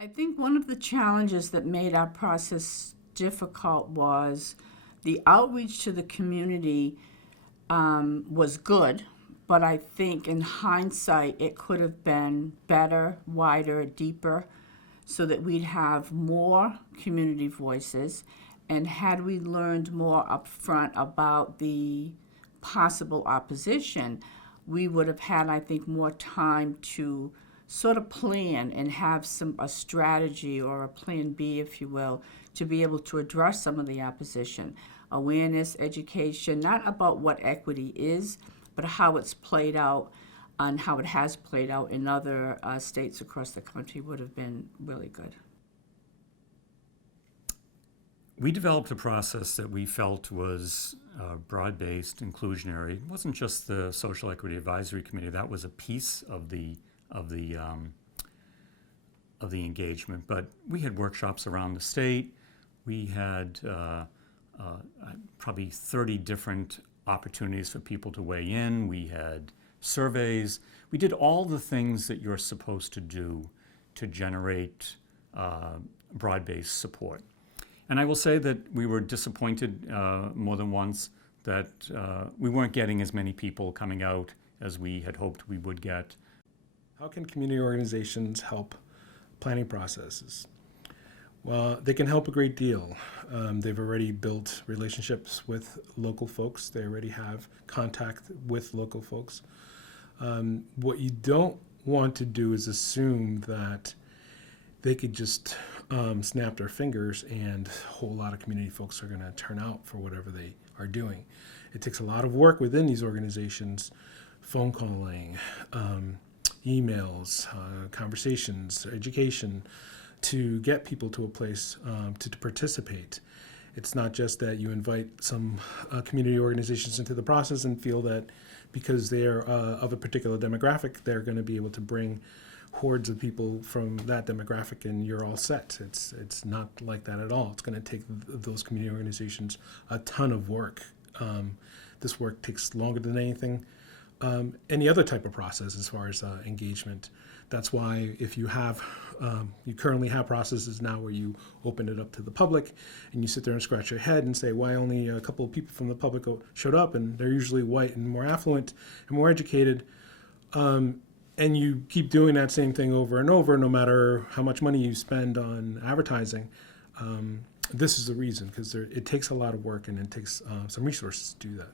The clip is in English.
I think one of the challenges that made our process difficult was the outreach to the community was good, but I think in hindsight it could have been better, wider, deeper, so that we'd have more community voices. And had we learned more upfront about the possible opposition, we would have had, I think, more time to sort of plan and have a strategy or a plan B, if you will, to be able to address some of the opposition. Awareness, education, not about what equity is, but how it's played out and how it has played out in other states across the country would have been really good. We developed a process that we felt was broad-based, inclusionary. It wasn't just the Social Equity Advisory Committee. That was a piece of the engagement. But we had workshops around the state. We had probably 30 different opportunities for people to weigh in. We had surveys. We did all the things that you're supposed to do to generate broad-based support. And I will say that we were disappointed more than once that we weren't getting as many people coming out as we had hoped we would get. How can community organizations help planning processes? Well, they can help a great deal. They've already built relationships with local folks. They already have contact with local folks. What you don't want to do is assume that they could just snap their fingers and a whole lot of community folks are going to turn out for whatever they are doing. It takes a lot of work within these organizations, phone calling, emails, conversations, education, to get people to a place to participate. It's not just that you invite some community organizations into the process and feel that because they're of a particular demographic, they're going to be able to bring hordes of people from that demographic and you're all set. It's not like that at all. It's going to take those community organizations a ton of work. This work takes longer than any other type of process as far as engagement. That's why if you have, you currently have processes now where you open it up to the public and you sit there and scratch your head and say, why only a couple of people from the public showed up, and they're usually white and more affluent and more educated. And you keep doing that same thing over and over, no matter how much money you spend on advertising. This is the reason, because it takes a lot of work and it takes some resources to do that.